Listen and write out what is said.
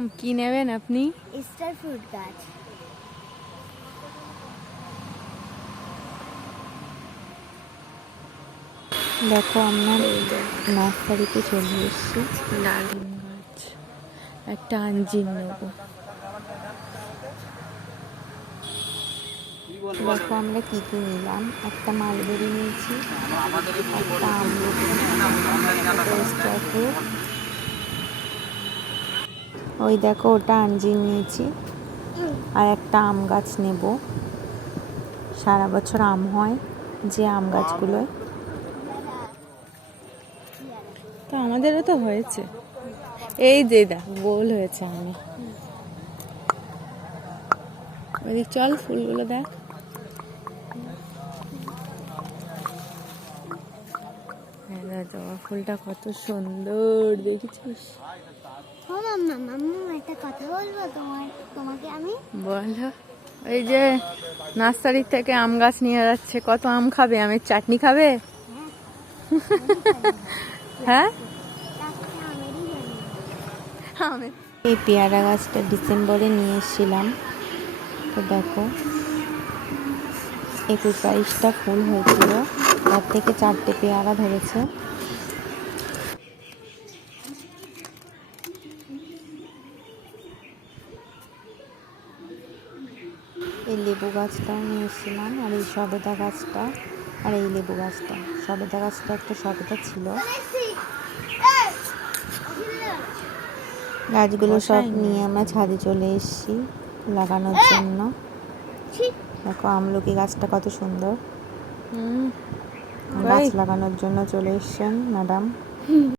Madam কি নেবেন আপনি? স্টার ফ্রুট গাছ। দেখো আমরা নার্সারিতে চলে এসেছি। নারকেল গাছ, একটা আঞ্জির নেবো। দেখো আমরা কি কি নিলাম, একটা মালবেরি নিয়েছি, একটা আমলকি, একটা স্টার ফ্রুট, ওই দেখো ওটা আঞ্জির নিয়েছি, আর একটা আম গাছ নেব। সারা বছর আম হয় যে আম গাছগুলোয়। তো আমাদেরও তো হয়েছে, এই যে দেখ গোল হয়েছে আমি। ওইদিক চল, ফুলগুলো দেখ। জবা ফুলটা কত সুন্দর দেখেছিস? ও মাম্মা, মাম্মা একটা কথা বলবো তোমাকে আমি। বলো। এই যে নার্সারি থেকে আম গাছ নিয়ে যাচ্ছে, কত আম খাবে? আমের চাটনি খাবে? হ্যাঁ, আমের এই পেয়ারা গাছটা ডিসেম্বরে নিয়ে এসেছিলাম। তো দেখো 21-22টা ফুল হয়েছিল, তার থেকে 4টে পেয়ারা ধরেছে। এই লেবু গাছটাও নিয়ে এসেছিলাম, আর এই সবেদা গাছটা, আর এই লেবু গাছটা। সবেদা গাছটা একটা সবেদা ছিল। গাছগুলো সব নিয়ে আমরা ছাদে চলে এসেছি লাগানোর জন্য। দেখো আমলকি গাছটা কত সুন্দর। গাছ লাগানোর জন্য চলে এসেছেন ম্যাডাম।